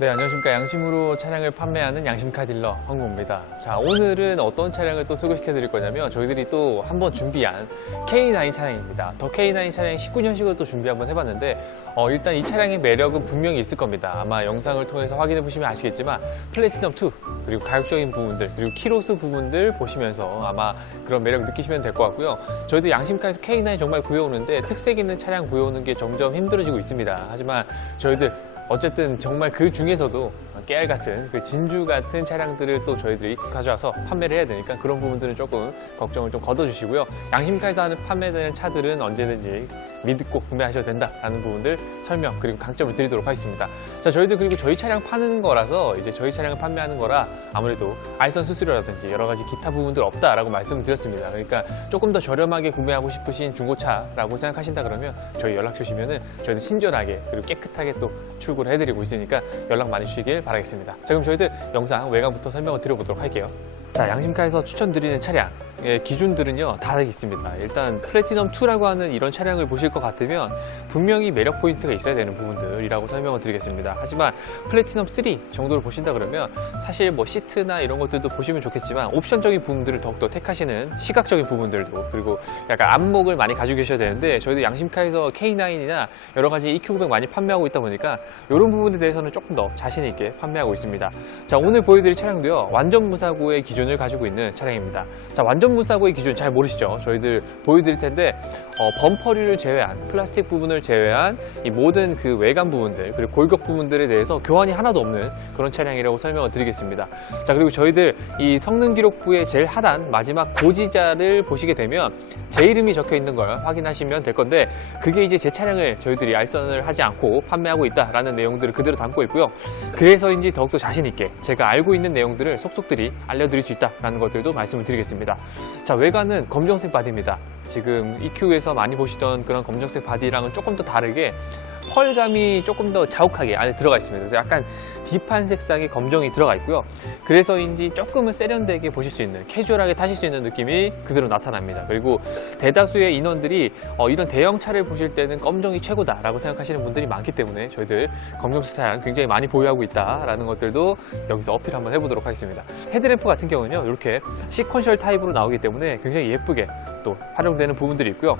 네, 안녕하십니까. 양심으로 차량을 판매하는 양심카 딜러 황구입니다. 자, 오늘은 어떤 차량을 또 소개시켜 드릴 거냐면 저희들이 또 한번 준비한 K9 차량입니다. 더 K9 차량 19년식으로 또 준비 한번 해봤는데 일단 이 차량의 매력은 분명히 있을 겁니다. 아마 영상을 통해서 확인해 보시면 아시겠지만 플래티넘2 그리고 가격적인 부분들 그리고 키로수 부분들 보시면서 아마 그런 매력 느끼시면 될 것 같고요. 저희도 양심카에서 K9 정말 구해오는데 특색 있는 차량 구해오는 게 점점 힘들어지고 있습니다. 하지만 저희들 어쨌든 정말 그 중에서도 깨알 같은 그 진주 같은 차량들을 또 저희들이 가져와서 판매를 해야 되니까 그런 부분들은 조금 걱정을 좀 걷어주시고요. 양심카에서 하는 판매되는 차들은 언제든지 믿고 구매하셔도 된다라는 부분들 설명 그리고 강점을 드리도록 하겠습니다. 자, 저희들 그리고 저희 차량 파는 거라서 이제 저희 차량을 판매하는 거라 아무래도 알선 수수료라든지 여러 가지 기타 부분들 없다라고 말씀을 드렸습니다. 그러니까 조금 더 저렴하게 구매하고 싶으신 중고차라고 생각하신다 그러면 저희 연락 주시면은 저희도 친절하게 그리고 깨끗하게 또 출고를 해드리고 있으니까 연락 많이 주시길 바라겠습니다. 자, 그럼 저희들 영상 외관부터 설명을 드려보도록 할게요. 자, 양심카에서 추천드리는 차량의 기준들은요 다 있습니다. 일단 플래티넘2라고 하는 이런 차량을 보실 것 같으면 분명히 매력 포인트가 있어야 되는 부분들이라고 설명을 드리겠습니다. 하지만 플래티넘3 정도를 보신다 그러면 사실 뭐 시트나 이런 것들도 보시면 좋겠지만 옵션적인 부분들을 더욱더 택하시는 시각적인 부분들도 그리고 약간 안목을 많이 가지고 계셔야 되는데 저희도 양심카에서 K9이나 여러 가지 EQ900 많이 판매하고 있다 보니까 이런 부분에 대해서는 조금 더 자신 있게 판매하고 있습니다. 자, 오늘 보여드릴 차량도요 완전 무사고의 기준을 가지고 있는 차량입니다. 자, 완전 무사고의 기준 잘 모르시죠? 저희들 보여드릴 텐데 범퍼류를 제외한 플라스틱 부분을 제외한 이 모든 그 외관 부분들 그리고 골격 부분들에 대해서 교환이 하나도 없는 그런 차량이라고 설명을 드리겠습니다. 자, 그리고 저희들 이 성능 기록부의 제일 하단 마지막 고지자를 보시게 되면 제 이름이 적혀 있는 걸 확인하시면 될 건데 그게 이제 제 차량을 저희들이 알선을 하지 않고 판매하고 있다라는 내용들을 그대로 담고 있고요. 그래서인지 더욱더 자신 있게 제가 알고 있는 내용들을 속속들이 알려드릴 수 있다라는 것들도 말씀을 드리겠습니다. 자, 외관은 검정색 바디입니다. 지금 EQ에서 많이 보시던 그런 검정색 바디랑은 조금 더 다르게 펄감이 조금 더 자욱하게 안에 들어가 있습니다. 그래서 약간 딥한 색상의 검정이 들어가 있고요. 그래서인지 조금은 세련되게 보실 수 있는 캐주얼하게 타실 수 있는 느낌이 그대로 나타납니다. 그리고 대다수의 인원들이 이런 대형차를 보실 때는 검정이 최고다라고 생각하시는 분들이 많기 때문에 저희들 검정색 차량 굉장히 많이 보유하고 있다라는 것들도 여기서 어필 한번 해보도록 하겠습니다. 헤드램프 같은 경우는요 이렇게 시퀀셜 타입으로 나오기 때문에 굉장히 예쁘게 또 활용되는 부분들이 있고요.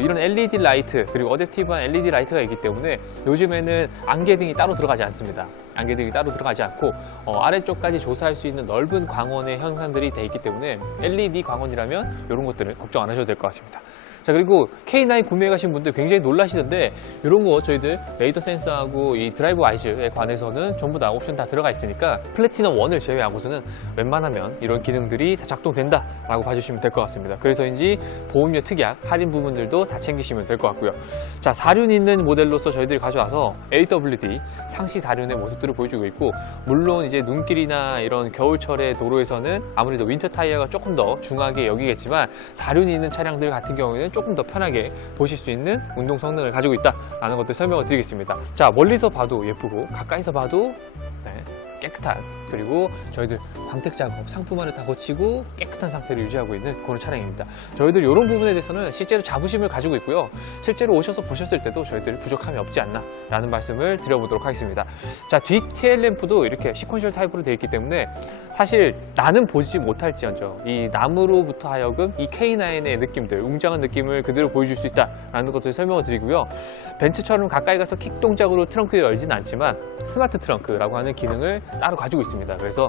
이런 LED 라이트 그리고 어댑티브한 LED 라이트가 있기 때문에 요즘에는 안개등이 따로 들어가지 않습니다. 안개등이 따로 들어가지 않고 아래쪽까지 조사할 수 있는 넓은 광원의 형상들이 되어 있기 때문에 LED 광원이라면 이런 것들은 걱정 안 하셔도 될 것 같습니다. 자, 그리고 K9 구매해 가신 분들 굉장히 놀라시던데 이런 거 저희들 레이더 센서하고 이 드라이브 와이즈에 관해서는 전부 다 옵션 다 들어가 있으니까 플래티넘 1을 제외하고서는 웬만하면 이런 기능들이 다 작동된다 라고 봐주시면 될 것 같습니다. 그래서인지 보험료 특약 할인 부분들도 다 챙기시면 될 것 같고요. 자, 사륜 있는 모델로서 저희들이 가져와서 AWD 상시 사륜의 모습들을 보여주고 있고 물론 이제 눈길이나 이런 겨울철의 도로에서는 아무래도 윈터 타이어가 조금 더 중하게 여기겠지만 사륜이 있는 차량들 같은 경우에는 조금 더 편하게 보실 수 있는 운동 성능을 가지고 있다라는 것들 설명을 드리겠습니다. 자, 멀리서 봐도 예쁘고 가까이서 봐도 깨끗한 그리고 저희들 광택 작업, 상품화를 다 거치고 깨끗한 상태를 유지하고 있는 그런 차량입니다. 저희들 이런 부분에 대해서는 실제로 자부심을 가지고 있고요. 실제로 오셔서 보셨을 때도 저희들 부족함이 없지 않나 라는 말씀을 드려보도록 하겠습니다. 자, 뒤 테일램프도 이렇게 시퀀셜 타입으로 되어 있기 때문에 사실 나는 보지 못할지언정 이 나무로부터 하여금 이 K9의 느낌들, 웅장한 느낌을 그대로 보여줄 수 있다라는 것을 설명을 드리고요. 벤츠처럼 가까이 가서 킥 동작으로 트렁크를 열지는 않지만 스마트 트렁크라고 하는 기능을 따로 가지고 있습니다. 그래서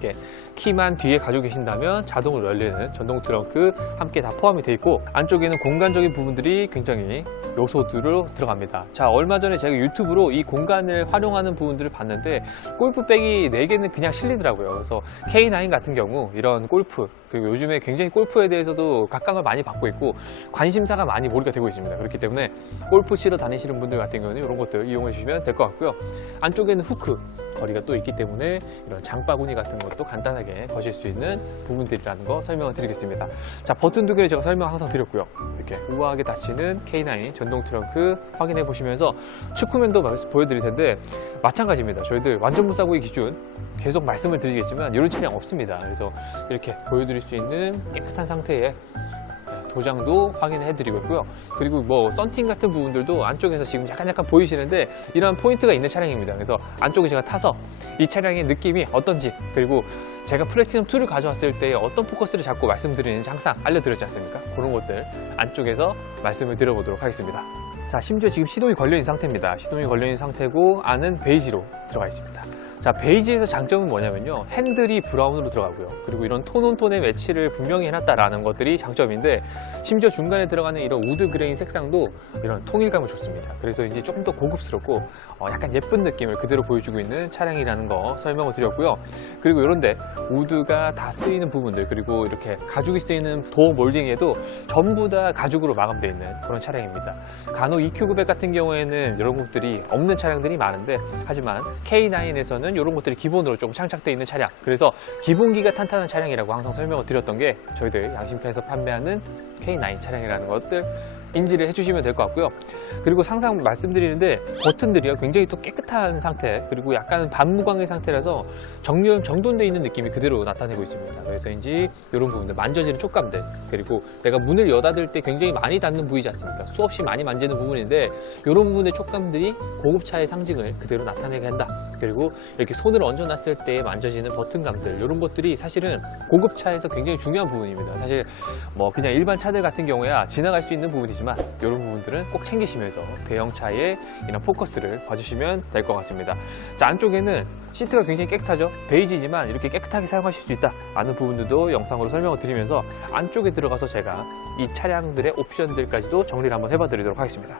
이렇게 키만 뒤에 가지고 계신다면 자동으로 열리는 전동 트렁크 함께 다 포함이 되어 있고 안쪽에는 공간적인 부분들이 굉장히 요소들로 들어갑니다. 자, 얼마 전에 제가 유튜브로 이 공간을 활용하는 부분들을 봤는데 골프백이 4개는 그냥 실리더라고요. 그래서 K9 같은 경우 이런 골프 그리고 요즘에 굉장히 골프에 대해서도 각광을 많이 받고 있고 관심사가 많이 몰리가 되고 있습니다. 그렇기 때문에 골프 치러 다니시는 분들 같은 경우는 이런 것들 이용해 주시면 될 것 같고요. 안쪽에는 후크 거리가 또 있기 때문에 이런 장바구니 같은 것도 간단하게 거실 수 있는 부분들이라는 거 설명을 드리겠습니다. 자, 버튼 2개를 제가 설명 항상 드렸고요. 이렇게 우아하게 닫히는 K9 전동 트렁크 확인해 보시면서 축구맨도 보여드릴 텐데 마찬가지입니다. 저희들 완전 무사고의 기준 계속 말씀을 드리겠지만 이런 차량 없습니다. 그래서 이렇게 보여드릴 수 있는 깨끗한 상태의 도장도 확인해드리고 있고요. 그리고 뭐 썬팅 같은 부분들도 안쪽에서 지금 약간 보이시는데 이런 포인트가 있는 차량입니다. 그래서 안쪽에 제가 타서 이 차량의 느낌이 어떤지, 그리고 제가 플래티넘 2를 가져왔을 때 어떤 포커스를 잡고 말씀드리는지 항상 알려드렸지 않습니까? 그런 것들 안쪽에서 말씀을 드려보도록 하겠습니다. 자, 심지어 지금 시동이 걸려있는 상태입니다. 시동이 걸려있는 상태고 안은 베이지로 들어가 있습니다. 자, 베이지에서 장점은 뭐냐면요, 핸들이 브라운으로 들어가고요. 그리고 이런 톤온톤의 매치를 분명히 해놨다라는 것들이 장점인데, 심지어 중간에 들어가는 이런 우드 그레인 색상도 이런 통일감을 줬습니다. 그래서 이제 조금 더 고급스럽고 약간 예쁜 느낌을 그대로 보여주고 있는 차량이라는 거 설명을 드렸고요. 그리고 이런데 우드가 다 쓰이는 부분들, 그리고 이렇게 가죽이 쓰이는 도어 몰딩에도 전부 다 가죽으로 마감되어 있는 그런 차량입니다. 간혹 EQ900 같은 경우에는 이런 것들이 없는 차량들이 많은데, 하지만 K9에서는 이런 것들이 기본으로 조금 장착되어 있는 차량, 그래서 기본기가 탄탄한 차량이라고 항상 설명을 드렸던 게 저희들 양심카에서 판매하는 K9 차량이라는 것들 인지를 해주시면 될 것 같고요. 그리고 항상 말씀드리는데 버튼들이요, 굉장히 또 깨끗한 상태, 그리고 약간 반무광의 상태라서 정돈되어 있는 느낌이 그대로 나타내고 있습니다. 그래서인지 이런 부분들, 만져지는 촉감들, 그리고 내가 문을 여닫을 때 굉장히 많이 닿는 부위지 않습니까? 수없이 많이 만지는 부분인데 이런 부분의 촉감들이 고급차의 상징을 그대로 나타내게 한다. 그리고 이렇게 손을 얹어놨을 때 만져지는 버튼감들, 이런 것들이 사실은 고급차에서 굉장히 중요한 부분입니다. 사실 뭐 그냥 일반 차들 같은 경우야 지나갈 수 있는 부분이지만 이런 부분들은 꼭 챙기시면서 대형차의 이런 포커스를 봐주시면 될 것 같습니다. 자, 안쪽에는 시트가 굉장히 깨끗하죠. 베이지지만 이렇게 깨끗하게 사용하실 수 있다 라는 부분들도 영상으로 설명을 드리면서 안쪽에 들어가서 제가 이 차량들의 옵션들까지도 정리를 한번 해봐 드리도록 하겠습니다.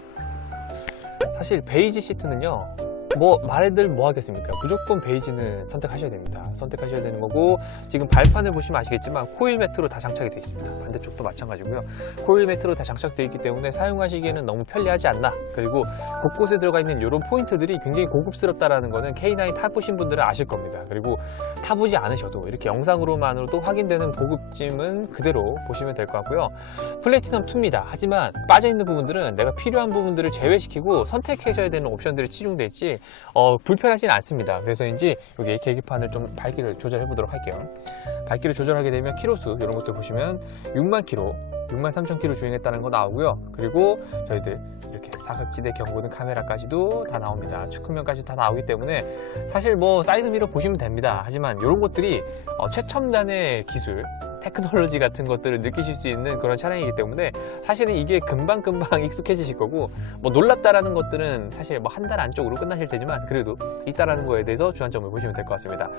사실 베이지 시트는요, 뭐 말해들 뭐 하겠습니까? 무조건 베이지는 선택하셔야 됩니다. 선택하셔야 되는 거고, 지금 발판을 보시면 아시겠지만 코일 매트로 다 장착이 되어 있습니다. 반대쪽도 마찬가지고요. 코일 매트로 다 장착되어 있기 때문에 사용하시기에는 너무 편리하지 않나. 그리고 곳곳에 들어가 있는 이런 포인트들이 굉장히 고급스럽다라는 거는 K9 타보신 분들은 아실 겁니다. 그리고 타보지 않으셔도 이렇게 영상으로만으로도 확인되는 고급짐은 그대로 보시면 될 것 같고요. 플래티넘 2입니다. 하지만 빠져있는 부분들은 내가 필요한 부분들을 제외시키고 선택하셔야 되는 옵션들이 치중되어 있지 불편하진 않습니다. 그래서인지 여기 계기판을 좀 밝기를 조절해 보도록 할게요. 밝기를 조절하게 되면 키로수 이런 것들 보시면 6만 킬로, 63,000km 주행했다는 거 나오고요. 그리고 저희들 이렇게 사각지대 경고등 카메라까지도 다 나옵니다. 축구면까지 다 나오기 때문에 사실 뭐 사이드미러 보시면 됩니다. 하지만 이런 것들이 최첨단의 기술, 테크놀로지 같은 것들을 느끼실 수 있는 그런 차량이기 때문에 사실은 이게 금방금방 익숙해지실 거고, 뭐 놀랍다라는 것들은 사실 뭐 한 달 안쪽으로 끝나실 테지만 그래도 있다라는 거에 대해서 주안점을 보시면 될 것 같습니다.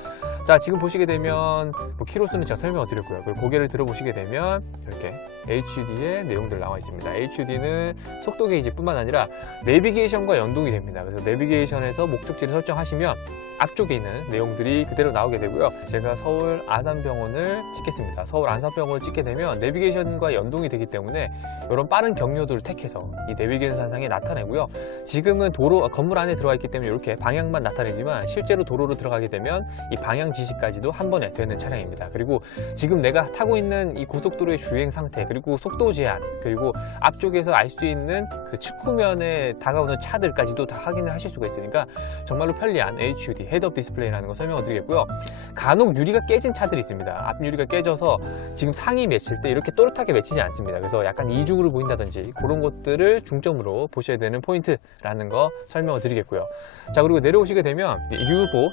자, 지금 보시게 되면 뭐 키로수는 제가 설명을 드렸고요. 그리고 고개를 들어보시게 되면 이렇게 HUD의 내용들 나와 있습니다. HUD는 속도 게이지뿐만 아니라 내비게이션과 연동이 됩니다. 그래서 내비게이션에서 목적지를 설정하시면 앞쪽에 있는 내용들이 그대로 나오게 되고요. 제가 서울 아산병원을 찍겠습니다. 서울 안산병원을 찍게 되면 내비게이션과 연동이 되기 때문에 이런 빠른 경로도를 택해서 이 내비게이션 산상에 나타내고요. 지금은 건물 안에 들어가 있기 때문에 이렇게 방향만 나타내지만 실제로 도로로 들어가게 되면 이 방향 지시까지도 한 번에 되는 차량입니다. 그리고 지금 내가 타고 있는 이 고속도로의 주행 상태, 그리고 속도 제한, 그리고 앞쪽에서 알 수 있는 그 측후면에 다가오는 차들까지도 다 확인을 하실 수가 있으니까 정말로 편리한 HUD, 헤드업 디스플레이라는 거 설명을 드리겠고요. 간혹 유리가 깨진 차들이 있습니다. 앞 유리가 깨져서 지금 상이 맺힐 때 이렇게 또렷하게 맺히지 않습니다. 그래서 약간 이중으로 보인다든지 그런 것들을 중점으로 보셔야 되는 포인트라는 거 설명을 드리겠고요. 자, 그리고 내려오시게 되면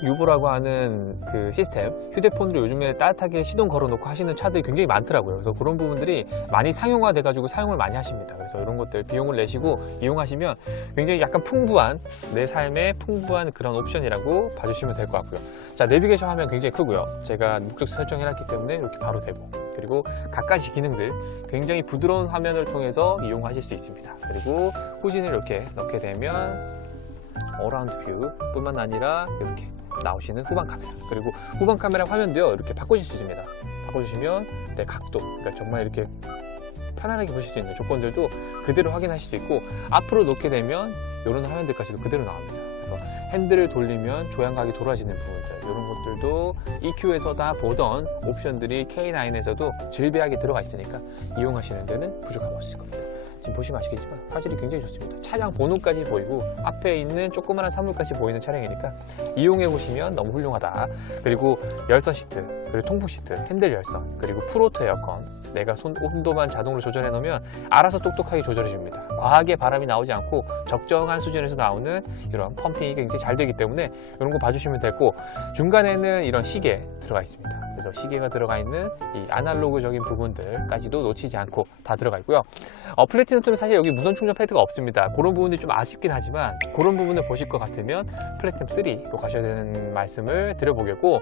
유보라고 하는 그 시스템, 휴대폰으로 요즘에 따뜻하게 시동 걸어놓고 하시는 차들이 굉장히 많더라고요. 그래서 그런 부분들이 많이 상용화돼 가지고 사용을 많이 하십니다. 그래서 이런 것들 비용을 내시고 이용하시면 굉장히 약간 풍부한, 내 삶에 풍부한 그런 옵션이라고 봐주시면 될 것 같고요. 자, 내비게이션 화면 굉장히 크고요. 제가 목적지 설정해놨기 때문에 이렇게 바로 되고, 그리고 갖가지 기능들 굉장히 부드러운 화면을 통해서 이용하실 수 있습니다. 그리고 후진을 이렇게 넣게 되면 어라운드 뷰 뿐만 아니라 이렇게 나오시는 후방 카메라, 그리고 후방 카메라 화면도요 이렇게 바꾸실 수 있습니다. 바꿔주시면 내 각도, 그러니까 정말 이렇게 편안하게 보실 수 있는 조건들도 그대로 확인하실 수 있고, 앞으로 놓게 되면 이런 화면들까지도 그대로 나옵니다. 그래서 핸들을 돌리면 조향각이 돌아지는 부분들, 이런 것들도 EQ에서 다 보던 옵션들이 K9에서도 질비하게 들어가 있으니까 이용하시는 데는 부족함이 없으실 겁니다. 지금 보시면 아시겠지만 화질이 굉장히 좋습니다. 차량 번호까지 보이고 앞에 있는 조그마한 사물까지 보이는 차량이니까 이용해 보시면 너무 훌륭하다. 그리고 열선 시트, 그리고 통풍 시트, 핸들 열선, 그리고 풀오토 에어컨, 내가 온도만 자동으로 조절해 놓으면 알아서 똑똑하게 조절해 줍니다. 과하게 바람이 나오지 않고 적정한 수준에서 나오는 이런 펌핑이 굉장히 잘 되기 때문에 이런 거 봐주시면 되고, 중간에는 이런 시계 들어가 있습니다. 그래서 시계가 들어가 있는 이 아날로그적인 부분들까지도 놓치지 않고 다 들어가 있고요. 플래티넘 2는 사실 여기 무선 충전 패드가 없습니다. 그런 부분들이 좀 아쉽긴 하지만 그런 부분을 보실 것 같으면 플래티넘 3로 가셔야 되는 말씀을 드려보겠고,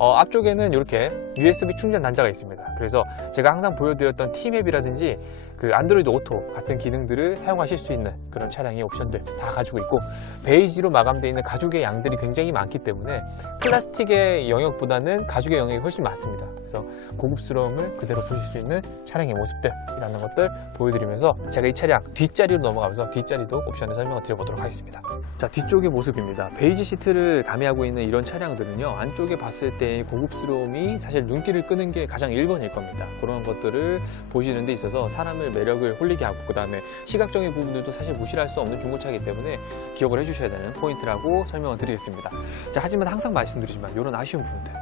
앞쪽에는 이렇게 USB 충전 단자가 있습니다. 그래서 제가 항상 보여드렸던 T맵이라든지 그 안드로이드 오토 같은 기능들을 사용하실 수 있는 그런 차량의 옵션들 다 가지고 있고, 베이지로 마감되어 있는 가죽의 양들이 굉장히 많기 때문에 플라스틱의 영역보다는 가죽의 영역이 훨씬 많습니다. 그래서 고급스러움을 그대로 보실 수 있는 차량의 모습들이라는 것들 보여드리면서 제가 이 차량 뒷자리로 넘어가면서 뒷자리도 옵션을 설명을 드려보도록 하겠습니다. 자, 뒤쪽의 모습입니다. 베이지 시트를 가미하고 있는 이런 차량들은요, 안쪽에 봤을 때 고급스러움이 사실 눈길을 끄는 게 가장 1번일 겁니다. 그런 것들을 보시는 데 있어서 사람을 매력을 홀리게 하고, 그 다음에 시각적인 부분들도 사실 무시할 수 없는 중고차이기 때문에 기억을 해주셔야 되는 포인트라고 설명을 드리겠습니다. 자, 하지만 항상 말씀드리지만 이런 아쉬운 부분들,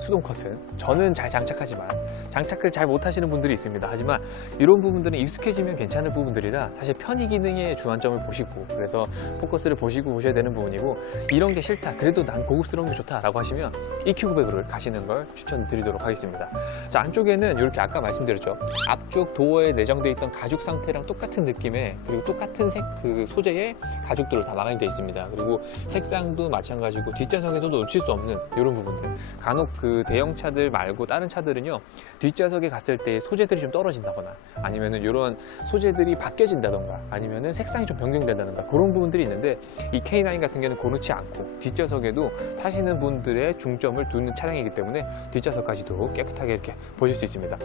수동 커튼, 저는 잘 장착하지만 장착을 잘 못하시는 분들이 있습니다. 하지만 이런 부분들은 익숙해지면 괜찮은 부분들이라 사실 편의 기능의 주안점을 보시고, 그래서 포커스를 보시고 보셔야 되는 부분이고, 이런 게 싫다, 그래도 난 고급스러운 게 좋다 라고 하시면 EQ900을 가시는 걸 추천드리도록 하겠습니다. 자, 안쪽에는 이렇게 아까 말씀드렸죠, 앞쪽 도어에 내장되어 있던 가죽 상태랑 똑같은 느낌의, 그리고 똑같은 색 그 소재의 가죽들로 다 마감이 되어 있습니다. 그리고 색상도 마찬가지고 뒷좌석에서도 놓칠 수 없는 이런 부분들, 간혹 그 대형 차들 말고 다른 차들은요, 뒷좌석에 갔을 때 소재들이 좀 떨어진다거나 아니면은 이런 소재들이 바뀌어진다던가 아니면은 색상이 좀 변경된다던가 그런 부분들이 있는데, 이 K9 같은 경우는 그렇지 않고 뒷좌석에도 타시는 분들의 중점을 두는 차량이기 때문에 뒷좌석까지도 깨끗하게 이렇게 보실 수 있습니다.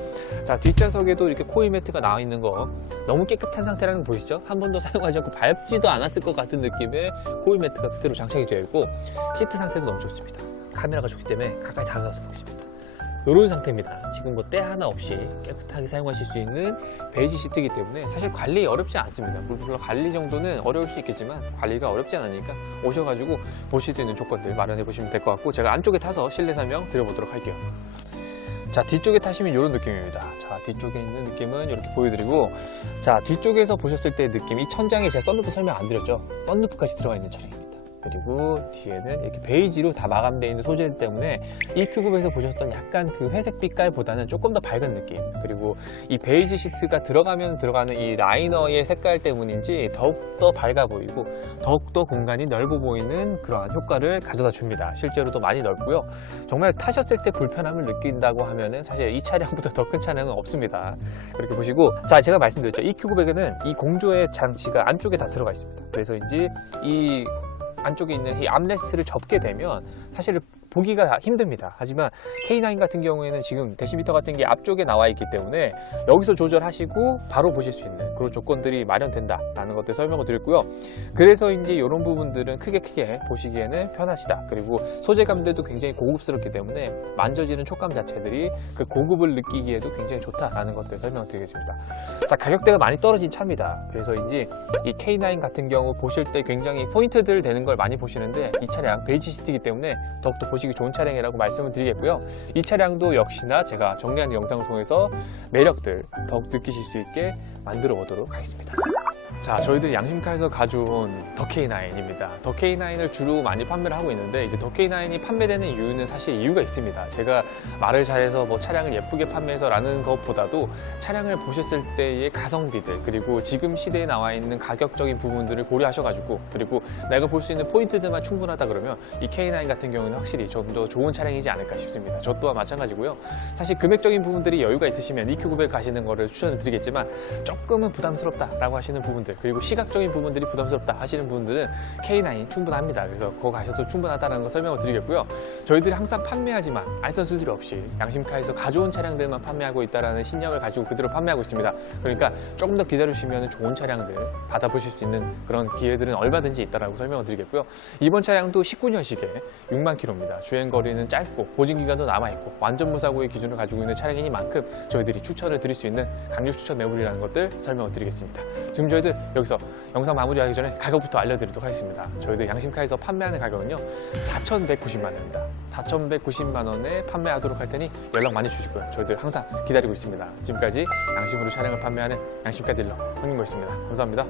자, 뒷좌석에도 이렇게 코일 매트가 나와 있는 거 너무 깨끗한 상태라는 거 보시죠? 한 번도 사용하지 않고 밟지도 않았을 것 같은 느낌의 코일 매트가 그대로 장착이 되어 있고, 시트 상태도 너무 좋습니다. 카메라가 좋기 때문에 가까이 다가가서 보겠습니다. 이런 상태입니다. 지금 뭐 때 하나 없이 깨끗하게 사용하실 수 있는 베이지 시트이기 때문에 사실 관리 어렵지 않습니다. 물론 관리 정도는 어려울 수 있겠지만 관리가 어렵지 않으니까 오셔가지고 보실 수 있는 조건들 마련해 보시면 될 것 같고, 제가 안쪽에 타서 실내 설명 드려보도록 할게요. 자, 뒤쪽에 타시면 이런 느낌입니다. 자, 뒤쪽에 있는 느낌은 이렇게 보여드리고, 자, 뒤쪽에서 보셨을 때의 느낌, 이 천장에 제가 썬루프 설명 안 드렸죠? 썬루프까지 들어가 있는 차량입니다. 그리고 뒤에는 이렇게 베이지로 다 마감되어 있는 소재 때문에 EQ900에서 보셨던 약간 그 회색 빛깔보다는 조금 더 밝은 느낌, 그리고 이 베이지 시트가 들어가면 들어가는 이 라이너의 색깔 때문인지 더욱더 밝아 보이고 더욱더 공간이 넓어 보이는 그러한 효과를 가져다 줍니다. 실제로도 많이 넓고요. 정말 타셨을 때 불편함을 느낀다고 하면은 사실 이 차량보다 더 큰 차량은 없습니다. 이렇게 보시고, 자, 제가 말씀드렸죠, EQ900에는 이 공조의 장치가 안쪽에 다 들어가 있습니다. 그래서인지 이 안쪽에 있는 이 암레스트를 접게 되면 사실 보기가 힘듭니다. 하지만 K9 같은 경우에는 지금 데시미터 같은 게 앞쪽에 나와 있기 때문에 여기서 조절하시고 바로 보실 수 있는 그런 조건들이 마련된다라는 것들 설명을 드렸고요. 그래서인지 이런 부분들은 크게 보시기에는 편하시다. 그리고 소재감들도 굉장히 고급스럽기 때문에 만져지는 촉감 자체들이 그 고급을 느끼기에도 굉장히 좋다라는 것들 설명을 드리겠습니다. 자, 가격대가 많이 떨어진 차입니다. 그래서인지 이 K9 같은 경우 보실 때 굉장히 포인트들 되는 걸 많이 보시는데, 이 차량 베이지 시트이기 때문에 더욱더 보시기 좋은 차량이라고 말씀을 드리겠고요. 이 차량도 역시나 제가 정리하는 영상을 통해서 매력들 더욱 느끼실 수 있게 만들어 보도록 하겠습니다. 자, 저희들 양심카에서 가져온 더 K9입니다. 더 K9을 주로 많이 판매를 하고 있는데, 이제 더 K9이 판매되는 이유는 사실 이유가 있습니다. 제가 말을 잘해서 뭐 차량을 예쁘게 판매해서 라는 것보다도 차량을 보셨을 때의 가성비들, 그리고 지금 시대에 나와 있는 가격적인 부분들을 고려하셔가지고, 그리고 내가 볼 수 있는 포인트들만 충분하다 그러면 이 K9 같은 경우는 확실히 좀 더 좋은 차량이지 않을까 싶습니다. 저 또한 마찬가지고요. 사실 금액적인 부분들이 여유가 있으시면 EQ900 가시는 거를 추천을 드리겠지만, 조금은 부담스럽다라고 하시는 부분들, 분들, 그리고 시각적인 부분들이 부담스럽다 하시는 분들은 K9 충분합니다. 그래서 거기 가셔도 충분하다는 거 설명을 드리겠고요. 저희들이 항상 판매하지만 알선 수수료 없이 양심카에서 가져온 차량들만 판매하고 있다는 신념을 가지고 그대로 판매하고 있습니다. 그러니까 조금 더 기다리시면 좋은 차량들 받아보실 수 있는 그런 기회들은 얼마든지 있다라고 설명을 드리겠고요. 이번 차량도 19년식에 6만 킬로입니다. 주행거리는 짧고 보증기간도 남아있고 완전 무사고의 기준을 가지고 있는 차량이니만큼 저희들이 추천을 드릴 수 있는 강력 추천 매물이라는 것들 설명을 드리겠습니다. 지금 저희들 여기서 영상 마무리하기 전에 가격부터 알려드리도록 하겠습니다. 저희들 양심카에서 판매하는 가격은요 4,190만 원입니다. 4,190만 원에 판매하도록 할 테니 연락 많이 주시고요. 저희들 항상 기다리고 있습니다. 지금까지 양심으로 차량을 판매하는 양심카 딜러 황윤고였습니다. 감사합니다.